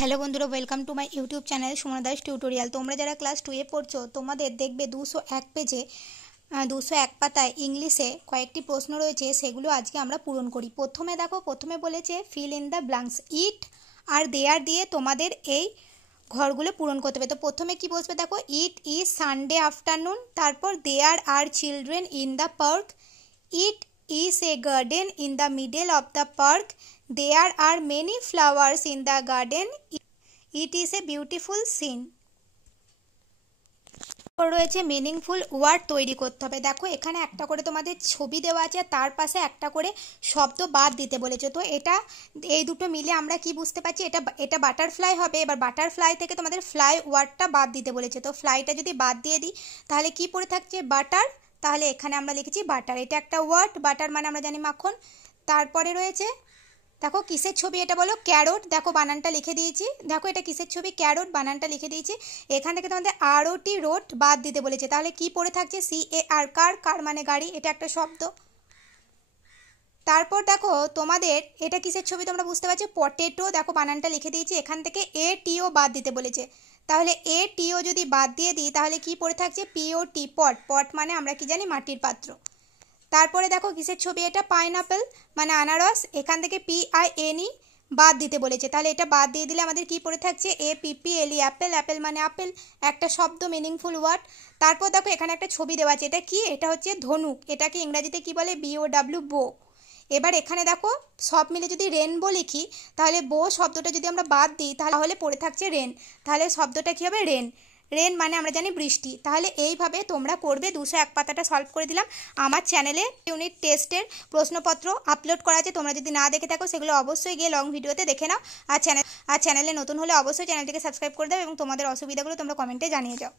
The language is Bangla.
হ্যালো বন্ধুরা, welcome to my YouTube channel Sumana Das tutorial. তোমরা যারা ক্লাস 2-এ পড়ছো তোমাদের দেখবে 201 পেজে 201 পাতায় ইংলিশে কয়েকটি প্রশ্ন রয়েছে, সেগুলো আজকে আমরা পূরণ করি। প্রথমে বলেছে ফিল ইন দ্য ব্ল্যাঙ্কস। ইট আর দেয়ার দিয়ে তোমাদের এই ঘরগুলো পূরণ করতে হবে। তো প্রথমে কি বসবে দেখো, ইট ইজ সানডে আফটারনুন, তারপর there are children in the park, it is a garden in the middle of the park, there are many flowers in the garden, it is a beautiful scene। রয়েছে মিনিংফুল ওয়ার্ড তৈরি করতে হবে। দেখো এখানে একটা করে তোমাদের ছবি দেওয়া আছে, তার পাশে একটা করে শব্দ বাদ দিতে বলেছে। তো এই দুটো মিলে আমরা কি বুঝতে পারছি, এটা বাটারফ্লাই হবে। এবার বাটারফ্লাই থেকে তোমাদের ফ্লাই ওয়ার্ডটা বাদ দিতে বলেছে। তো ফ্লাইটা যদি বাদ দিয়ে দিই তাহলে কি পড়ে থাকছে, বাটার। তাহলে এখানে আমরা লিখেছি বাটার, এটা একটা ওয়ার্ড। বাটার মানে আমরা জানি মাখন। তারপরে রয়েছে দেখো কিসের ছবি, এটা বলো ক্যারট। দেখো বানানটা লিখে দিয়েছি, দেখো এটা কিসের ছবি, ক্যারট, বানানটা লিখে দিয়েছি। এখান থেকে তোমাদের আরওটি রোট বাদ দিতে বলেছে। তাহলে কি পড়ে থাকছে, CAR, কার। কার মানে গাড়ি, এটা একটা শব্দ। তারপর দেখো তোমাদের এটা কিসের ছবি তোমরা বুঝতে পারছো, পটেটো। দেখো বানানটা লিখে দিয়েছি, এখান থেকে ATO বাদ দিতে বলেছে। তাহলে ATO যদি বাদ দিয়ে দিই তাহলে কি পড়ে থাকছে, POT, পট। পট মানে আমরা কি জানি, মাটির পাত্র। তারপরে দেখো কিসের ছবি, এটা পাইনাপেল মানে আনারস, এখান থেকে PINE বাদ দিতে বলেছে। তাহলে এটা বাদ দিয়ে দিলে আমাদের কি পড়ে থাকছে, APPLE, অ্যাপেল। অ্যাপেল মানে আপেল, একটা শব্দ, মিনিংফুল ওয়ার্ড। তারপর দেখো এখানে একটা ছবি দেওয়া আছে, এটা কি, এটা হচ্ছে ধনুক। এটাকে ইংরেজিতে কি বলে, BOW, বো। এবার এখানে দেখো সব মিলে যদি রেনবো লিখি তাহলে বো শব্দটা যদি আমরা বাদ দিই তাহলে পড়ে থাকছে রেন। তাহলে শব্দটা কি হবে, রেন। রেন মানে আমরা জানি বৃষ্টি। তাহলে এইভাবে তোমরা করবে। 201 পাতাটা সলভ করে দিলাম। আমার চ্যানেলে ইউনিট টেস্টের প্রশ্নপত্র আপলোড করা আছে, তোমরা যদি না দেখে থাকো সেগুলো অবশ্যই গিয়ে লং ভিডিওতে দেখে নাও। আর চ্যানেলে নতুন হলে অবশ্যই চ্যানেলটিকে সাবস্ক্রাইব করে দাও এবং তোমাদের অসুবিধাগুলো তোমরা কমেন্টে জানিয়ে যাও।